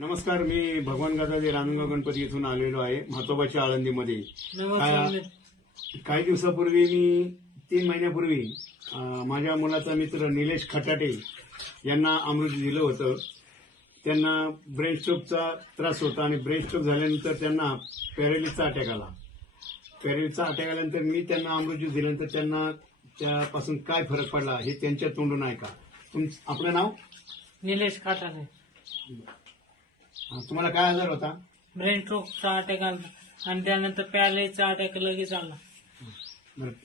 नमस्कार, मी भगवान गदाधर रानंगाव गणपती इथून आलेलो आहे म्हातोबाच्या आळंदीमध्ये. काही दिवसापूर्वी मी 3 महिन्यापूर्वी माझ्या मुलाचा मित्र निलेश खटाटे यांना अमृत दिलं होतं. त्यांना ब्रेन स्ट्रोकचा त्रास होता आणि ब्रेन स्ट्रोक झाल्यानंतर त्यांना पॅरालिसचा अटॅक आला. पॅरालिसचा अटॅक आल्यानंतर मी त्यांना अमृत ज्यूस दिल्यानंतर त्यांना त्यापासून काय फरक पडला हे त्यांच्या तोंडून ऐका. आपलं नाव? निलेश खटाटे. तुम्हाला काय आजार होता? ब्रेन स्ट्रोकचा अटॅक आला आणि त्यानंतर पॅरालिसचा अटॅक लगेच आला.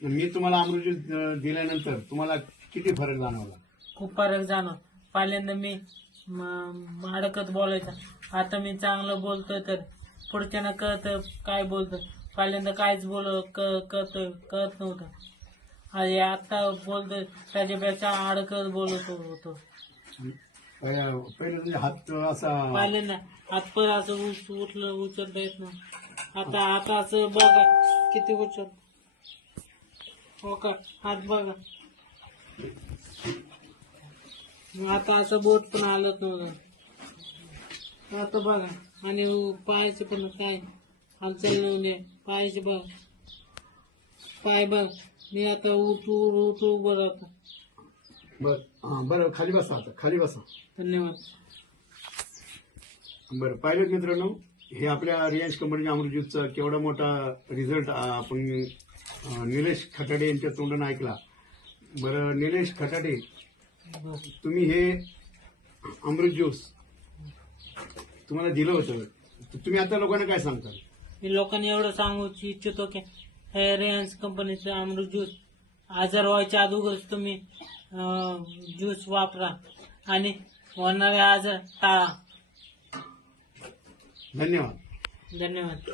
मी तुम्हाला अमृत ज्यूस दिल्यानंतर तुम्हाला किती फरक जाणवला? खूप फरक जाणवला. पहिल्यांदा मी अडकत बोलायचा, आता मी चांगलं बोलतोय तर पुढच्यानं कळतं काय बोलतोय. पहिल्यांदा काहीच कळत नव्हतं आणि आता बोलतोय त्याच्यापेक्षा अडकत बोलत होतो. पहिले म्हणजे हात असा पहिल्यांदा हात पर असं उचलता येत नाही. आता असं बघा किती उचल, हो का, हात बघा. आता असं बोट पण हालत नव्हतं, आता बघा. आणि पायाचे पण काय हालचाल नव्हते, पायाचे बघ, पाय बघ. मी आता उठू उभं राहतो. बरं, खाली बसा, आता खाली बसा. धन्यवाद. बरं, पायलट मित्रांनो, हे आपल्या रिलायन्स कंपनीच्या अमृत ज्यूसचा केवढा मोठा रिझल्ट आपण निलेश खटाटे यांच्या तोंडून ऐकला. बरं निलेश खटाटे, तुम्ही हे अमृत ज्यूस तुम्हाला दिलं होतं, तुम्ही आता लोकांना काय सांगता? मी लोकांनी एवढं सांगू इच्छितो की हे रिलायन्स कंपनीचं अमृत ज्यूस आजार व्हायच्या अगोदर तुम्ही ज्यूस वापरा आणि होणारे आजार टाळा. धन्यवाद. धन्यवाद.